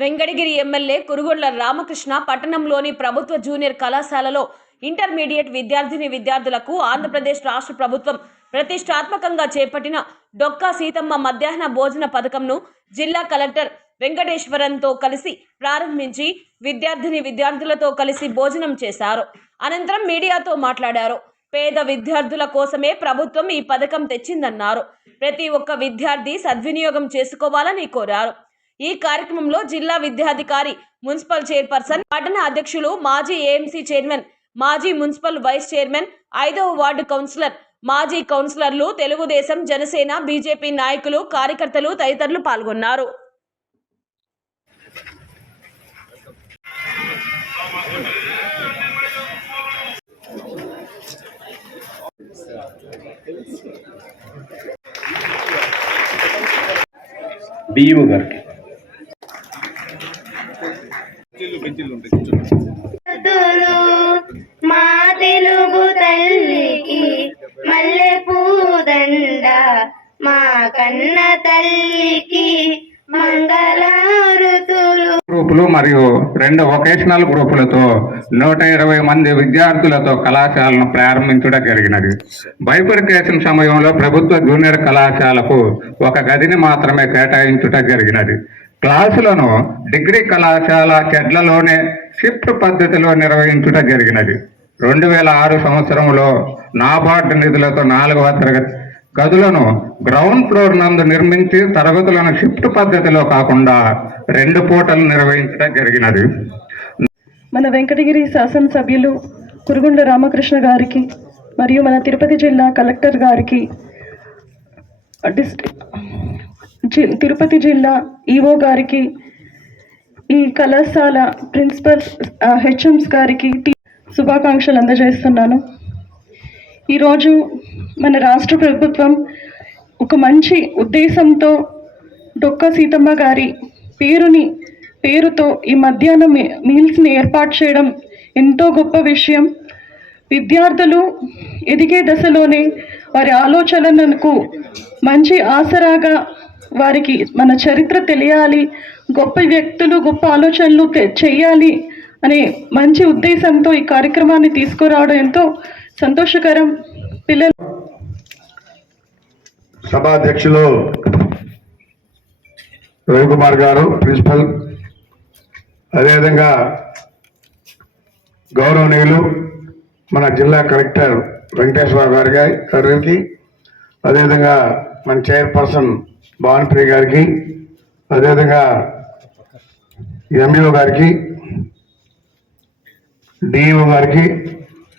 Venkatagiri MLA Kurugondla Ramakrishna పట్టణంలోని ప్రభుత్వ junior కళాశాలలో ఇంటర్మీడియట్ విద్యార్థిని విద్యార్థులకు ఆంధ్రప్రదేశ్ రాష్ట్ర ప్రభుత్వం ప్రతిష్టాత్మకంగా చేపట్టిన డొక్కా సీతమ్మ మధ్యాహ్న భోజన పథకంను జిల్లా కలెక్టర్ వెంకటేశ్వరన్తో కలిసి ప్రారంభించి విద్యార్థిని విద్యార్థులతో కలిసి భోజనం చేశారు. అనంతరం మీడియాతో మాట్లాడారు. పేద విద్యార్థుల కోసమే ప్రభుత్వం ఈ పథకం తెచ్చిందన్నారు. ప్రతి ఒక్క విద్యార్థి సద్వినియోగం చేసుకోవాలని కోరారు. ఈ కార్యక్రమంలో జిల్లా విద్యాధికారి మున్సిపల్ చైర్పర్సన్ పట్టణ అధ్యక్షులు మాజీ ఏఎంసీ చైర్మన్ మాజీ మున్సిపల్ వైస్ చైర్మన్ ఐదవ వార్డు కౌన్సిలర్ మాజీ కౌన్సిలర్లు తెలుగుదేశం జనసేన బీజేపీ నాయకులు కార్యకర్తలు తదితరులు పాల్గొన్నారు. డిఈఓ గారికి. మా తెలుగు తల్లికి మల్లె పూదండ మా కన్న తల్లికి గ్రూపులు మరియు రెండు వొకేషనల్ గ్రూపులతో నూట ఇరవై మంది విద్యార్థులతో కళాశాలను ప్రారంభించడం జరిగినది. బైఫర్కేషన్ సమయంలో ప్రభుత్వ జూనియర్ కళాశాలకు ఒక గదిని మాత్రమే కేటాయించుట జరిగినది. క్లాసులను డిగ్రీ కళాశాల చెడ్లలోనే షిఫ్ట్ పద్ధతిలో నిర్వహించుట జరిగినది. రెండు వేల ఆరు సంవత్సరంలో నాబార్డు నిధులతో నాలుగవ తరగతి గదులను గ్రౌండ్ ఫ్లోర్ నందు నిర్మించి తరగతులను షిఫ్ట్ పద్ధతిలో కాకుండా రెండు పూటలు నిర్వహించడం జరిగినది. మన వెంకటగిరి శాసనసభ్యులు కురుగుండ రామకృష్ణ గారికి మరియు మన తిరుపతి జిల్లా కలెక్టర్ గారికి డిస్ట్రిక్ట్ తిరుపతి జిల్లా ఈఓ గారికి ఈ కళాశాల ప్రిన్సిపల్ హెచ్ఎంస్ గారికి శుభాకాంక్షలు అందజేస్తున్నాను. ఈరోజు మన రాష్ట్ర ప్రభుత్వం ఒక మంచి ఉద్దేశంతో డొక్క సీతమ్మ గారి పేరుని పేరుతో ఈ మధ్యాహ్నం మీల్స్ని ఏర్పాటు చేయడం ఎంతో గొప్ప విషయం. విద్యార్థులు ఎదిగే దశలోనే వారి ఆలోచనలకు మంచి ఆసరాగా వారికి మన చరిత్ర తెలియాలి గొప్ప వ్యక్తులు గొప్ప ఆలోచనలు చేయాలి చెయ్యాలి అనే మంచి ఉద్దేశంతో ఈ కార్యక్రమాన్ని తీసుకురావడం ఎంతో సంతోషకరం. పిల్లలు సభాధ్యక్షులు రవికుమార్ గారు ప్రిన్సిపల్. అదేవిధంగా గౌరవనీయులు మన జిల్లా కలెక్టర్ వెంకటేశ్వర గారి గారికి అదేవిధంగా మన చైర్పర్సన్ భానుప్రియ గారికి అదేవిధంగా ఎంఈఓ గారికి డిఈఓ గారికి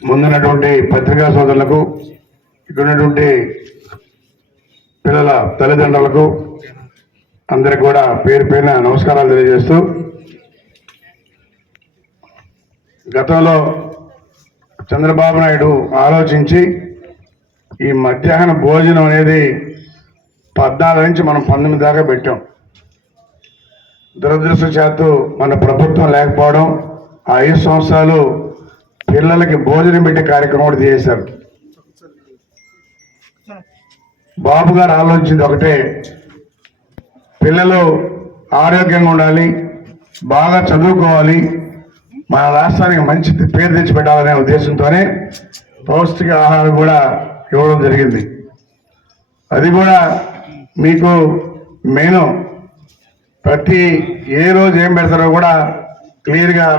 ముందున్నటువంటి పత్రికా సోదరులకు ఇక్కడున్నటువంటి పిల్లల తల్లిదండ్రులకు అందరికి కూడా పేరు పేరున నమస్కారాలు తెలియజేస్తూ గతంలో చంద్రబాబు నాయుడు ఆలోచించి ఈ మధ్యాహ్న భోజనం అనేది పద్నాలుగు నుంచి మనం పంతొమ్మిది దాకా పెట్టాం. దురదృష్టశాత్తు మన ప్రభుత్వం లేకపోవడం ఆ ఐదు సంవత్సరాలు పిల్లలకి భోజనం పెట్టే కార్యక్రమం కూడా చేశారు. బాబు గారు ఆలోచించింది ఒకటే పిల్లలు ఆరోగ్యంగా ఉండాలి బాగా చదువుకోవాలి మన రాష్ట్రానికి మంచి పేరు తెచ్చిపెట్టాలనే ఉద్దేశంతోనే పౌష్టిక ఆహారం కూడా ఇవ్వడం జరిగింది. అది కూడా మీకు మెను ప్రతి ఏ రోజు ఏం పెడతారో కూడా క్లియర్గా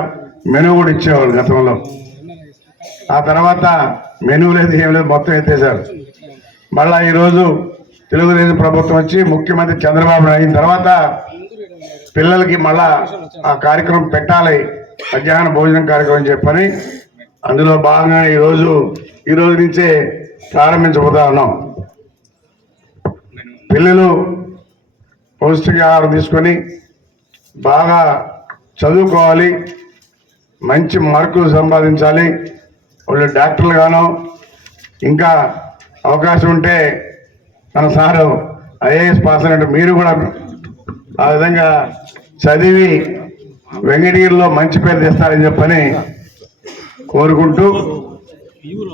మెనూ కూడా ఇచ్చేవాళ్ళు గతంలో. ఆ తర్వాత మెను లేదు ఏం లేదు మొత్తం ఎత్తేసారు. మళ్ళా ఈరోజు తెలుగుదేశం ప్రభుత్వం వచ్చి ముఖ్యమంత్రి చంద్రబాబు నాయుడు అయిన తర్వాత పిల్లలకి మళ్ళా ఆ కార్యక్రమం పెట్టాలి మధ్యాహ్న భోజనం కార్యక్రమం చెప్పని అందులో భాగంగా ఈరోజు ఈ రోజు నుంచే ప్రారంభించబోతా ఉన్నాం. పిల్లలు పౌష్టికాహారం తీసుకొని బాగా చదువుకోవాలి మంచి మార్కులు సంపాదించాలి వాళ్ళు డాక్టర్లు గాను ఇంకా అవకాశం ఉంటే మన సారు ఐఏఎస్ పాస్ అయినట్టు మీరు కూడా ఆ విధంగా చదివి వెంకటగిరిలో మంచి పేరు తెస్తారని చెప్పని కోరుకుంటూ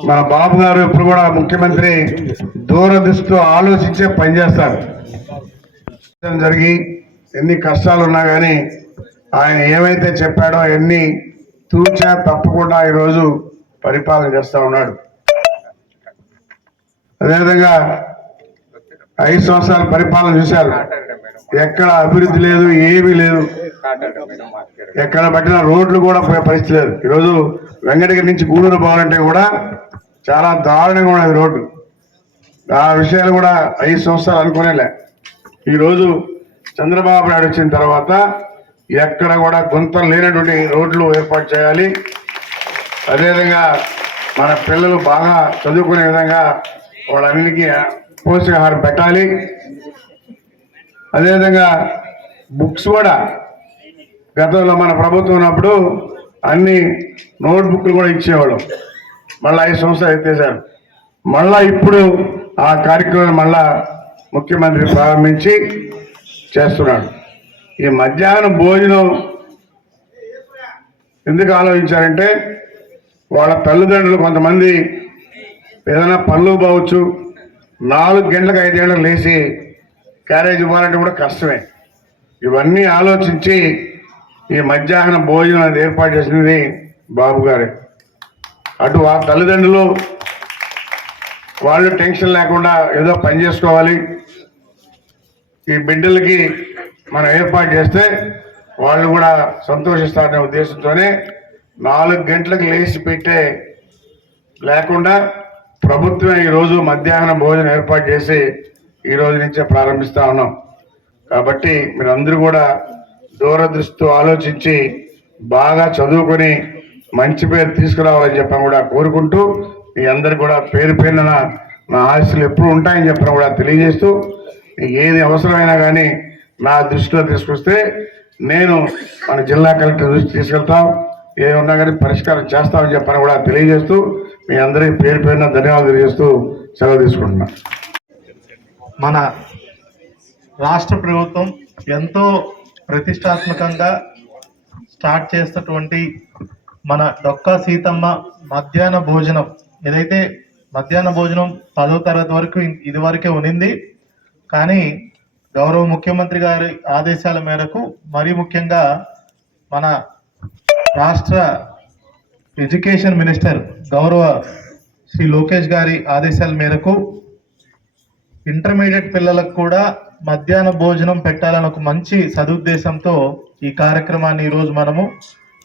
మన బాబు గారు ఇప్పుడు కూడా ముఖ్యమంత్రి దూరదృష్టితో ఆలోచించే పనిచేస్తారు జరిగి ఎన్ని కష్టాలు ఉన్నా కానీ ఆయన ఏమైతే చెప్పాడో ఎన్ని తూచా తప్పకుండా ఈరోజు పరిపాలన చేస్తూ ఉన్నాడు. అదేవిధంగా ఐదు సంవత్సరాల పరిపాలన చూశారు. ఎక్కడ అభివృద్ధి లేదు ఏమీ లేదు. ఎక్కడ పట్టిన రోడ్లు కూడా పోయే పరిస్థితి లేదు. ఈరోజు వెంకటగిరి నుంచి గూడూరు పోవాలంటే కూడా చాలా దారుణంగా ఉన్నది రోడ్డు. ఆ విషయాలు కూడా ఐదు సంవత్సరాలు అనుకునేలే. ఈరోజు చంద్రబాబు నాయుడు వచ్చిన తర్వాత ఎక్కడ కూడా గుంతలు లేనటువంటి రోడ్లు ఏర్పాటు చేయాలి. అదేవిధంగా మన పిల్లలు బాగా చదువుకునే విధంగా వాళ్ళన్నిటికీ పోషకాహారం పెట్టాలి. అదేవిధంగా బుక్స్ కూడా గతంలో మన ప్రభుత్వం ఉన్నప్పుడు అన్ని నోట్బుక్లు కూడా ఇచ్చేవాళ్ళం. మళ్ళీ ఐదు సంవత్సరాలు ఎత్తేసారు మళ్ళా ఇప్పుడు ఆ కార్యక్రమం మళ్ళా ముఖ్యమంత్రి ప్రారంభించి చేస్తున్నాడు. ఈ మధ్యాహ్నం భోజనం ఎందుకు ఆలోచించారంటే వాళ్ళ తల్లిదండ్రులు కొంతమంది ఏదైనా పనులు పోవచ్చు నాలుగు గంటలకు ఐదు గంటలకు లేచి క్యారేజ్ ఇవ్వాలంటే కూడా కష్టమే. ఇవన్నీ ఆలోచించి ఈ మధ్యాహ్న భోజనం అనేది ఏర్పాటు చేసినది బాబు గారే. అటు ఆ తల్లిదండ్రులు వాళ్ళు టెన్షన్ లేకుండా ఏదో పని చేసుకోవాలి. ఈ బిడ్డలకి మనం ఏర్పాటు చేస్తే వాళ్ళు కూడా సంతోషిస్తారనే ఉద్దేశంతోనే నాలుగు గంటలకు లేచి పెట్టే లేకుండా ప్రభుత్వం ఈరోజు మధ్యాహ్నం భోజనం ఏర్పాటు చేసి ఈ రోజు నుంచే ప్రారంభిస్తా ఉన్నాం. కాబట్టి మీరందరూ కూడా దూరదృష్టితో ఆలోచించి బాగా చదువుకొని మంచి పేరు తీసుకురావాలని చెప్పని కూడా కోరుకుంటూ మీ అందరు కూడా పేరు పేరున నా ఆశలు ఎప్పుడు ఉంటాయని చెప్పని కూడా తెలియజేస్తూ ఏది అవసరమైనా కానీ నా దృష్టిలో తీసుకొస్తే నేను మన జిల్లా కలెక్టర్ దృష్టి తీసుకెళ్తాం. ఏమున్నా కానీ పరిష్కారం చేస్తామని చెప్పని కూడా తెలియజేస్తూ మీ అందరికీ పేరు పేరున ధన్యవాదాలు తెలియజేస్తూ సెలవు తీసుకుంటున్నాను మన రాష్ట్ర ప్రభుత్వం ఎంతో ప్రతిష్టాత్మకంగా స్టార్ట్ చేస్తున్నటువంటి మన డొక్కా సీతమ్మ మధ్యాహ్న భోజనం. ఏదైతే మధ్యాహ్న భోజనం పదో తరగతి వరకు ఇది వరకే ఉనింది కానీ గౌరవ ముఖ్యమంత్రి గారి ఆదేశాల మేరకు మరీ ముఖ్యంగా మన రాష్ట్ర ఎడ్యుకేషన్ మినిస్టర్ గౌరవ శ్రీ లోకేష్ గారి ఆదేశాల మేరకు ఇంటర్మీడియట్ పిల్లలకు కూడా మధ్యాహ్న భోజనం పెట్టాలని ఒక మంచి సదుద్దేశంతో ఈ కార్యక్రమాన్ని ఈరోజు మనము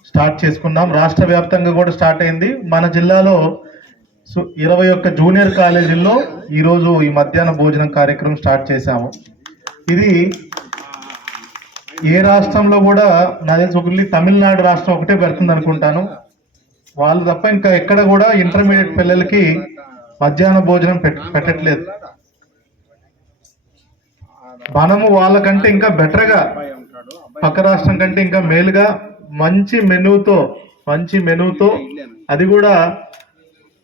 స్టార్ట్ చేసుకున్నాం. రాష్ట్ర వ్యాప్తంగా కూడా స్టార్ట్ అయింది. మన జిల్లాలో సు- ఇరవై ఒక్క జూనియర్ కాలేజీల్లో ఈరోజు ఈ మధ్యాహ్న భోజనం కార్యక్రమం స్టార్ట్ చేశాము. ఇది ఏ రాష్ట్రంలో కూడా నా తెలిసి ఒకళ్ళు తమిళనాడు రాష్ట్రం ఒకటే పెడుతుంది అనుకుంటాను. వాళ్ళు తప్ప ఇంకా ఎక్కడ కూడా ఇంటర్మీడియట్ పిల్లలకి మధ్యాహ్న భోజనం పెట్ పెట్టట్లేదు. మనము వాళ్ళకంటే ఇంకా బెటర్గా పక్క రాష్ట్రం కంటే ఇంకా మేలుగా మంచి మెనూతో మంచి మెనూతో అది కూడా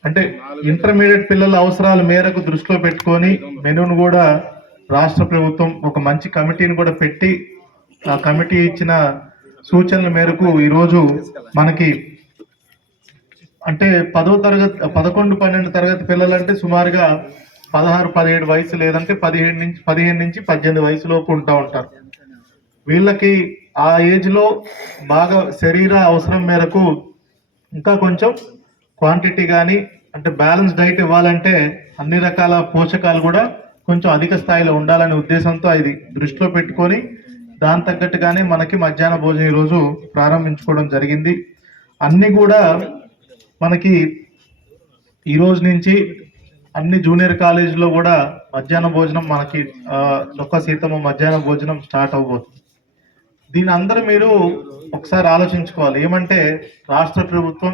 అంటే ఇంటర్మీడియట్ పిల్లల అవసరాల మేరకు దృష్టిలో పెట్టుకొని మెనూను కూడా రాష్ట్ర ప్రభుత్వం ఒక మంచి కమిటీని కూడా పెట్టి ఆ కమిటీ ఇచ్చిన సూచనల మేరకు ఈరోజు మనకి అంటే పదో తరగతి పదకొండు పన్నెండు తరగతి పిల్లలంటే సుమారుగా పదహారు పదిహేడు వయసు లేదంటే పదిహేడు నుంచి పదిహేను నుంచి పద్దెనిమిది వయసు లోపు ఉంటా ఉంటారు. వీళ్ళకి ఆ ఏజ్లో బాగా శరీర అవసరం మేరకు ఇంకా కొంచెం క్వాంటిటీ కానీ అంటే బ్యాలెన్స్ డైట్ ఇవ్వాలంటే అన్ని రకాల పోషకాలు కూడా కొంచెం అధిక స్థాయిలో ఉండాలనే ఉద్దేశంతో ఇది దృష్టిలో పెట్టుకొని దాని తగ్గట్టుగానే మనకి మధ్యాహ్న భోజనం ఈరోజు ప్రారంభించుకోవడం జరిగింది. అన్నీ కూడా మనకి ఈ రోజు నుంచి అన్ని జూనియర్ కాలేజీలో కూడా మధ్యాహ్న భోజనం మనకి ఆ, లొక్క సీతమ్మ మధ్యాహ్న భోజనం స్టార్ట్ అవబోతుంది దీని అందరూ మీరు ఒకసారి ఆలోచించుకోవాలి. ఏమంటే రాష్ట్ర ప్రభుత్వం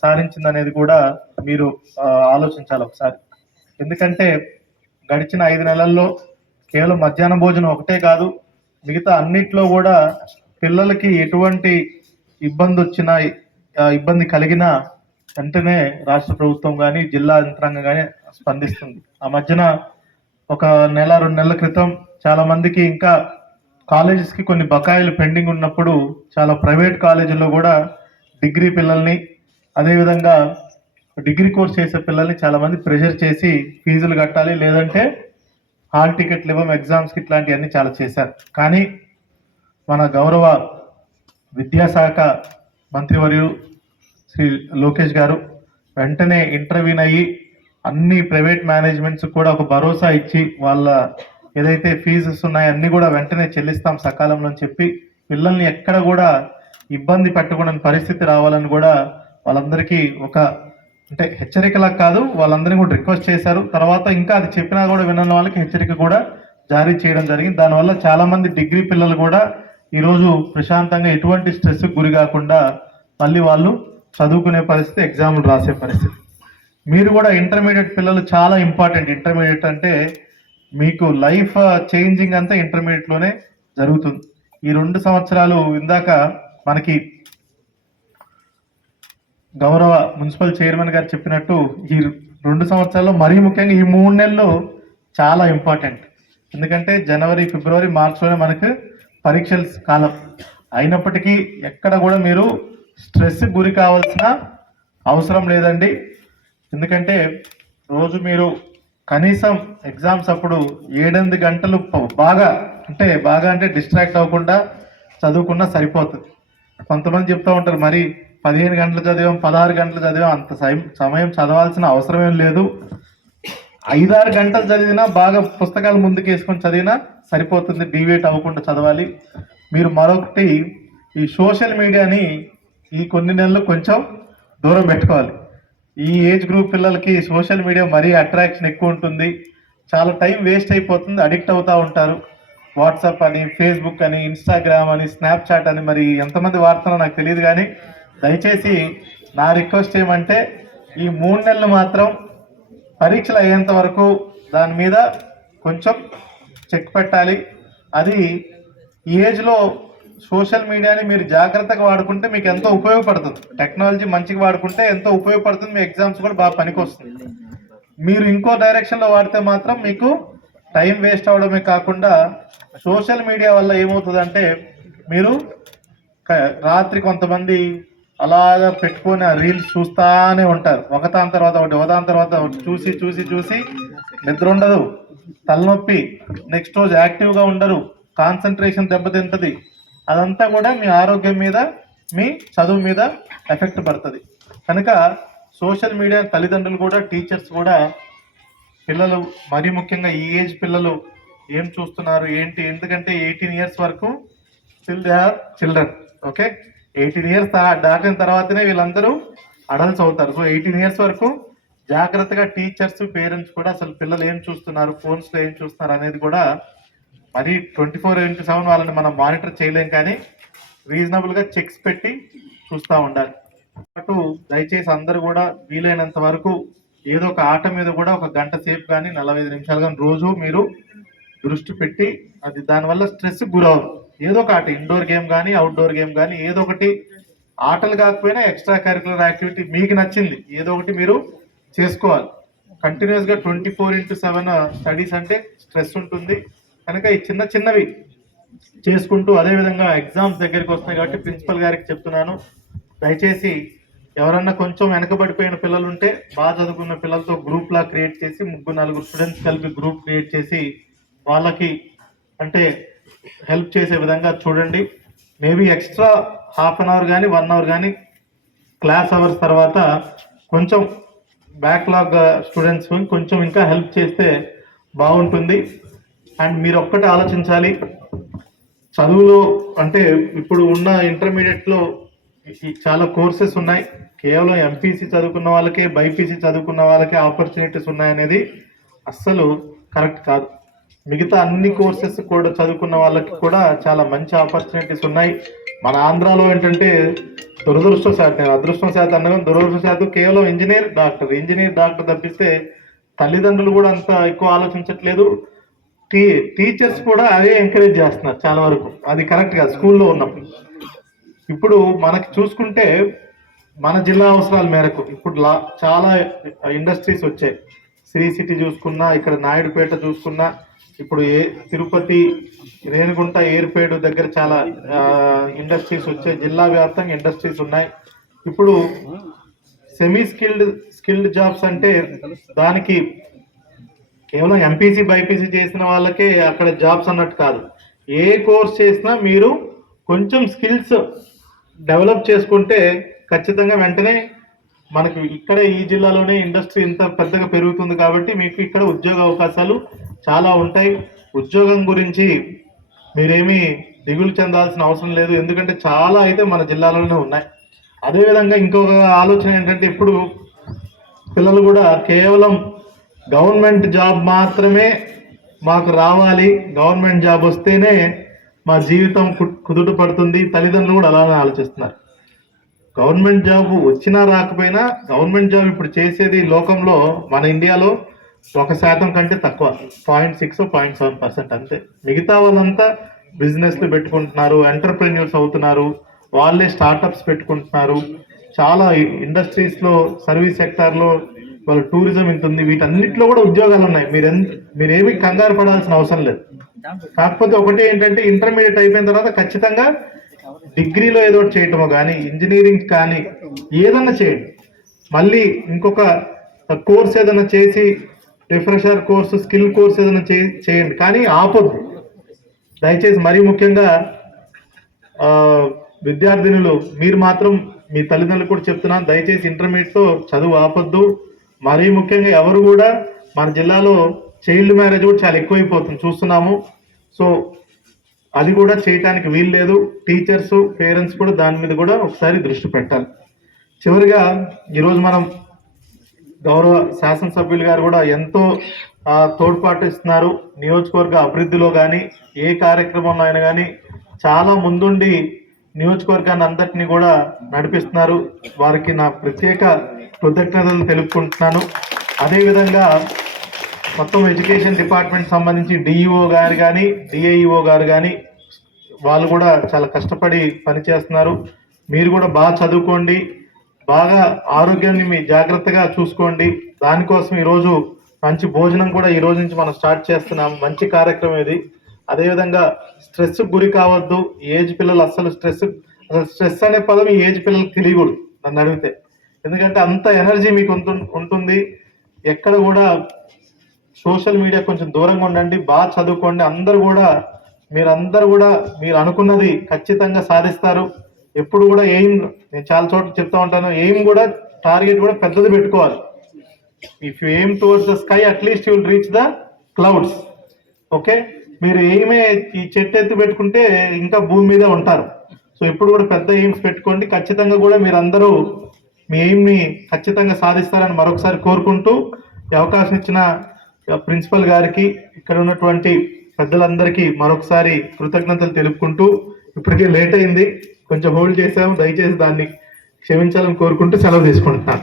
సాధించింది అనేది కూడా మీరు ఆలోచించాలి ఒకసారి. ఎందుకంటే గడిచిన ఐదు నెలల్లో కేవలం మధ్యాహ్న భోజనం ఒకటే కాదు మిగతా అన్నిట్లో కూడా పిల్లలకి ఎటువంటి ఇబ్బంది వచ్చినా ఇబ్బంది కలిగినా వెంటనే రాష్ట్ర ప్రభుత్వం కానీ జిల్లా యంత్రాంగం కానీ స్పందిస్తుంది. ఆ మధ్యన ఒక నెల రెండు నెలల క్రితం చాలా మందికి ఇంకా కాలేజెస్కి కొన్ని బకాయిలు పెండింగ్ ఉన్నప్పుడు చాలా ప్రైవేట్ కాలేజీల్లో కూడా డిగ్రీ పిల్లల్ని అదేవిధంగా డిగ్రీ కోర్స్ చేసే పిల్లల్ని చాలామంది ప్రెషర్ చేసి ఫీజులు కట్టాలి. లేదంటే హాల్ టికెట్లు ఇవ్వం ఎగ్జామ్స్కి ఇట్లాంటివన్నీ చాలా చేశారు. కానీ మన గౌరవ విద్యాశాఖ మంత్రివర్యులు శ్రీ లోకేష్ గారు వెంటనే ఇంటర్వ్యూన్ అయ్యి అన్ని ప్రైవేట్ మేనేజ్మెంట్స్ కూడా ఒక భరోసా ఇచ్చి వాళ్ళ ఏదైతే ఫీజెస్ ఉన్నాయో అన్ని కూడా వెంటనే చెల్లిస్తాం సకాలంలో చెప్పి పిల్లల్ని ఎక్కడ కూడా ఇబ్బంది పెట్టకూడని పరిస్థితి రావాలని కూడా వాళ్ళందరికీ ఒక అంటే హెచ్చరికలా కాదు వాళ్ళందరినీ కూడా రిక్వెస్ట్ చేశారు. తర్వాత ఇంకా అది చెప్పినా కూడా వినని వాళ్ళకి హెచ్చరిక కూడా జారీ చేయడం జరిగింది. దానివల్ల చాలామంది డిగ్రీ పిల్లలు కూడా ఈరోజు ప్రశాంతంగా ఎటువంటి స్ట్రెస్కి గురి కాకుండా మళ్ళీ వాళ్ళు చదువుకునే పరిస్థితి ఎగ్జామ్లు రాసే పరిస్థితి. మీరు కూడా ఇంటర్మీడియట్ పిల్లలు చాలా ఇంపార్టెంట్ ఇంటర్మీడియట్ అంటే మీకు లైఫ్ చేంజింగ్ అంతా ఇంటర్మీడియట్లోనే జరుగుతుంది. ఈ రెండు సంవత్సరాలు ఇందాక మనకి గౌరవ మున్సిపల్ చైర్మన్ గారు చెప్పినట్టు ఈ రెండు సంవత్సరాల్లో మరీ ముఖ్యంగా ఈ మూడు నెలలు చాలా ఇంపార్టెంట్ ఎందుకంటే జనవరి ఫిబ్రవరి మార్చిలోనే మనకు పరీక్షల కాలం. అయినప్పటికీ ఎక్కడ కూడా మీరు స్ట్రెస్ గురి కావాల్సిన అవసరం లేదండి. ఎందుకంటే రోజు మీరు కనీసం ఎగ్జామ్స్ అప్పుడు ఏడెనిమిది గంటలు బాగా అంటే బాగా అంటే డిస్ట్రాక్ట్ అవ్వకుండా చదువుకున్నా సరిపోతుంది. కొంతమంది చెప్తూ ఉంటారు మరి పదిహేను గంటలు చదివాం పదహారు గంటలు చదివాం అంత సమయం చదవాల్సిన అవసరం ఏం లేదు. ఐదారు గంటలు చదివినా బాగా పుస్తకాలు ముందుకు వేసుకొని చదివినా సరిపోతుంది డివేట్ అవ్వకుండా చదవాలి. మీరు మరొకటి ఈ సోషల్ మీడియాని ఈ కొన్ని నెలలు కొంచెం దూరం పెట్టుకోవాలి. ఈ ఏజ్ గ్రూప్ పిల్లలకి సోషల్ మీడియా మరీ అట్రాక్షన్ ఎక్కువ ఉంటుంది. చాలా టైం వేస్ట్ అయిపోతుంది అడిక్ట్ అవుతూ ఉంటారు. వాట్సాప్ అని ఫేస్బుక్ అని ఇన్స్టాగ్రామ్ అని స్నాప్చాట్ అని మరి ఎంతమంది వాడుతున్నారో నాకు తెలియదు కానీ దయచేసి నా రిక్వెస్ట్ ఏమంటే ఈ మూడు నెలలు మాత్రం పరీక్షలు అయ్యేంత వరకు దాని మీద కొంచెం చెక్ పెట్టాలి. అది ఈ ఏజ్లో సోషల్ మీడియాని మీరు జాగ్రత్తగా వాడుకుంటే మీకు ఎంతో ఉపయోగపడుతుంది. టెక్నాలజీ మంచిగా వాడుకుంటే ఎంతో ఉపయోగపడుతుంది. మీ ఎగ్జామ్స్ కూడా బాగా పనికొస్తుంది. మీరు ఇంకో డైరెక్షన్లో వాడితే మాత్రం మీకు టైం వేస్ట్ అవడమే కాకుండా సోషల్ మీడియా వల్ల ఏమవుతుందంటే మీరు రాత్రి కొంతమంది అలాగా పెట్టుకొని ఆ రీల్స్ చూస్తానే ఉంటారు. ఒకదాని తర్వాత ఒకటి ఒకదాని తర్వాత ఒకటి చూసి చూసి చూసి నిద్ర ఉండదు. తలనొప్పి. నెక్స్ట్ రోజు యాక్టివ్గా ఉండరు. కాన్సన్ట్రేషన్ దెబ్బతింటది. అదంతా కూడా మీ ఆరోగ్యం మీద మీ చదువు మీద ఎఫెక్ట్ పడుతుంది. కనుక సోషల్ మీడియా తల్లిదండ్రులు కూడా టీచర్స్ కూడా పిల్లలు మరీ ముఖ్యంగా ఈ ఏజ్ పిల్లలు ఏం చూస్తున్నారు ఏంటి? ఎందుకంటే ఎయిటీన్ ఇయర్స్ వరకు still they are children okay eighteen years దాటిన తర్వాతనే వీళ్ళందరూ అడల్ట్స్ అవుతారు. సో ఎయిటీన్ ఇయర్స్ వరకు జాగ్రత్తగా టీచర్స్ పేరెంట్స్ కూడా అసలు పిల్లలు ఏం చూస్తున్నారు ఫోన్స్లో ఏం చూస్తున్నారు అనేది కూడా మరీ ట్వంటీ ఫోర్ ఇంటూ సెవెన్ వాళ్ళని మనం మానిటర్ చేయలేం కానీ రీజనబుల్గా చెక్స్ పెట్టి చూస్తూ ఉండాలి. అటు దయచేసి అందరూ కూడా వీలైనంత వరకు ఏదో ఒక ఆట మీద కూడా ఒక గంట సేపు కానీ నలభై ఐదు నిమిషాలు కానీ రోజు మీరు దృష్టి పెట్టి అది దానివల్ల స్ట్రెస్ గురవరు ఏదో ఒక ఆట ఇండోర్ గేమ్ కానీ అవుట్డోర్ గేమ్ కానీ ఏదో ఒకటి ఆటలు కాకపోయినా ఎక్స్ట్రా కరికులర్ యాక్టివిటీ మీకు నచ్చింది ఏదో ఒకటి మీరు చేసుకోవాలి. కంటిన్యూస్గా twenty four into seven studies అంటే స్ట్రెస్ ఉంటుంది. కనుక ఈ చిన్న చిన్నవి చేసుకుంటూ అదే విధంగా ఎగ్జామ్స్ దగ్గరికి వస్తున్నాయి కాబట్టి ప్రిన్సిపల్ గారికి చెప్తున్నాను. దయచేసి ఎవరన్నా కొంచెం వెనకబడిపోయిన పిల్లలు ఉంటే బాగా చదువుకున్న పిల్లలతో గ్రూప్లా క్రియేట్ చేసి ముగ్గురు నలుగురు స్టూడెంట్స్ కలిపి గ్రూప్ క్రియేట్ చేసి వాళ్ళకి అంటే హెల్ప్ చేసే విధంగా చూడండి. Maybe extra half an hour కానీ వన్ అవర్ కానీ క్లాస్ అవర్స్ తర్వాత కొంచెం బ్యాక్లాగ్ స్టూడెంట్స్ కొంచెం ఇంకా హెల్ప్ చేస్తే బాగుంటుంది. అండ్ మీరు ఒక్కటి ఆలోచించాలి. చదువులో అంటే ఇప్పుడు ఉన్న ఇంటర్మీడియట్లో చాలా కోర్సెస్ ఉన్నాయి. కేవలం ఎంపీసీ చదువుకున్న వాళ్ళకే బైపీసీ చదువుకున్న వాళ్ళకే ఆపర్చునిటీస్ ఉన్నాయనేది అస్సలు కరెక్ట్ కాదు. మిగతా అన్ని కోర్సెస్ కూడా చదువుకున్న వాళ్ళకి కూడా చాలా మంచి ఆపర్చునిటీస్ ఉన్నాయి. మన ఆంధ్రాలో ఏంటంటే దురదృష్టం శాతం అదృష్టం శాతం అనగా దురదృష్టం శాతం కేవలం ఇంజనీర్ డాక్టర్ ఇంజనీర్ డాక్టర్ తప్పిస్తే తల్లిదండ్రులు కూడా అంత ఎక్కువ ఆలోచించట్లేదు. టీ టీచర్స్ కూడా అదే ఎంకరేజ్ చేస్తున్నారు చాలా వరకు. అది కరెక్ట్ కాదు స్కూల్లో ఉన్నప్పుడు. ఇప్పుడు మనకి చూసుకుంటే మన జిల్లా అవసరాల మేరకు ఇప్పుడు లా చాలా ఇండస్ట్రీస్ వచ్చాయి. శ్రీ సిటీ చూసుకున్నా ఇక్కడ నాయుడుపేట చూసుకున్నా ఇప్పుడు ఏ తిరుపతి రేణుగుంట ఏర్పేడు దగ్గర చాలా ఇండస్ట్రీస్ వచ్చాయి. జిల్లా వ్యాప్తంగా ఇండస్ట్రీస్ ఉన్నాయి. ఇప్పుడు సెమీ స్కిల్డ్ స్కిల్డ్ జాబ్స్ అంటే దానికి కేవలం ఎంపీసీ బైపీసీ చేసిన వాళ్ళకే అక్కడ జాబ్స్ అన్నట్టు కాదు. ఏ కోర్స్ చేసినా మీరు కొంచెం స్కిల్స్ డెవలప్ చేసుకుంటే ఖచ్చితంగా వెంటనే మనకు ఇక్కడ ఈ జిల్లాలోనే ఇండస్ట్రీ ఇంత పెద్దగా పెరుగుతుంది కాబట్టి మీకు ఇక్కడ ఉద్యోగ అవకాశాలు చాలా ఉంటాయి. ఉద్యోగం గురించి మీరేమీ దిగులు చెందాల్సిన అవసరం లేదు. ఎందుకంటే చాలా అయితే మన జిల్లాలోనే ఉన్నాయి. అదేవిధంగా ఇంకొక ఆలోచన ఏంటంటే ఇప్పుడు పిల్లలు కూడా కేవలం గవర్నమెంట్ జాబ్ మాత్రమే మాకు రావాలి. గవర్నమెంట్ జాబ్ వస్తేనే మా జీవితం కు- కుదుట పడుతుంది. తల్లిదండ్రులు కూడా అలానే ఆలోచిస్తున్నారు. గవర్నమెంట్ జాబ్ వచ్చినా రాకపోయినా గవర్నమెంట్ జాబ్ ఇప్పుడు చేసేది లోకంలో మన ఇండియాలో ఒక శాతం కంటే తక్కువ. Point six point seven percent అంతే. మిగతా వాళ్ళంతా బిజినెస్లు పెట్టుకుంటున్నారు ఎంటర్ప్రెన్యూర్స్ అవుతున్నారు వాళ్ళే స్టార్టప్స్ పెట్టుకుంటున్నారు. చాలా ఇండస్ట్రీస్లో సర్వీస్ సెక్టార్లో వాళ్ళ టూరిజం ఇంత ఉంది వీటన్నిటిలో కూడా ఉద్యోగాలు ఉన్నాయి. మీరు మీరేమి కంగారు పడాల్సిన అవసరం లేదు. కాకపోతే ఒకటి ఏంటంటే ఇంటర్మీడియట్ అయిపోయిన తర్వాత ఖచ్చితంగా డిగ్రీలో ఏదో ఒకటి చేయటమో కానీ ఇంజనీరింగ్ కానీ ఏదన్నా చేయండి. మళ్ళీ ఇంకొక కోర్స్ ఏదైనా చేసి రిఫ్రెషర్ కోర్సు స్కిల్ కోర్స్ ఏదైనా చేయండి. కానీ ఆపొద్దు. దయచేసి మరీ ముఖ్యంగా విద్యార్థినులు మీరు మాత్రం మీ తల్లిదండ్రులు కూడా చెప్తున్నాను దయచేసి ఇంటర్మీడియట్తో చదువు ఆపొద్దు. మరీ ముఖ్యంగా ఎవరు కూడా మన జిల్లాలో చైల్డ్ మ్యారేజ్ కూడా చాలా ఎక్కువైపోతుంది చూస్తున్నాము. సో అది కూడా చేయటానికి వీలు లేదు. టీచర్స్ పేరెంట్స్ కూడా దాని మీద కూడా ఒకసారి దృష్టి పెట్టాలి. చివరిగా ఈరోజు మనం గౌరవ శాసనసభ్యులు గారు కూడా ఎంతో తోడ్పాటు ఇస్తున్నారు. నియోజకవర్గ అభివృద్ధిలో కానీ ఏ కార్యక్రమంలో అయినా కానీ చాలా ముందుండి నియోజకవర్గాన్ని అందరినీ కూడా నడిపిస్తున్నారు. వారికి నా ప్రత్యేక కృతజ్ఞతలు తెలుపుకుంటున్నాను. అదేవిధంగా మొత్తం ఎడ్యుకేషన్ డిపార్ట్మెంట్ సంబంధించి డిఈఓ గారు కానీ డిఐఈఓ గారు కానీ వాళ్ళు కూడా చాలా కష్టపడి పనిచేస్తున్నారు. మీరు కూడా బాగా చదువుకోండి. బాగా ఆరోగ్యాన్ని మీ జాగ్రత్తగా చూసుకోండి. దానికోసం ఈరోజు మంచి భోజనం కూడా ఈ రోజు నుంచి మనం స్టార్ట్ చేస్తున్నాం. మంచి కార్యక్రమం ఇది. అదేవిధంగా స్ట్రెస్ గురి కావద్దు. ఏజ్ పిల్లలు అస్సలు స్ట్రెస్ అసలు స్ట్రెస్ అనే పదం ఈ ఏజ్ పిల్లలకు తెలియకూడదు. నన్ను అడిగితే. ఎందుకంటే అంత ఎనర్జీ మీకు ఉంటుంది. ఎక్కడ కూడా సోషల్ మీడియా కొంచెం దూరంగా ఉండండి బాగా చదువుకోండి. అందరూ కూడా మీరందరూ కూడా మీరు అనుకున్నది ఖచ్చితంగా సాధిస్తారు. ఎప్పుడు కూడా ఎయిమ్ నేను చాలా చోట్ల చెప్తా ఉంటాను ఎయిమ్ కూడా టార్గెట్ కూడా పెద్దది పెట్టుకోవాలి. If you aim towards the sky at least you will reach the clouds okay మీరు ఎయిమే ఈ చెట్టు ఎత్తి పెట్టుకుంటే ఇంకా భూమి మీద ఉంటారు. సో ఎప్పుడు కూడా పెద్ద ఎయిమ్స్ పెట్టుకోండి. ఖచ్చితంగా కూడా మీరు అందరూ మీ ఎయిమ్ని ఖచ్చితంగా సాధిస్తారని మరొకసారి కోరుకుంటూ ఈ అవకాశం ఇచ్చిన ప్రిన్సిపల్ గారికి ఇక్కడ ఉన్నటువంటి పెద్దలందరికీ మరొకసారి కృతజ్ఞతలు తెలుపుకుంటూ ఇప్పటికే లేట్ అయింది. కొంచెం హోల్డ్ చేసాము దయచేసి దాన్ని క్షమించాలని కోరుకుంటూ సెలవు తీసుకుంటున్నాను.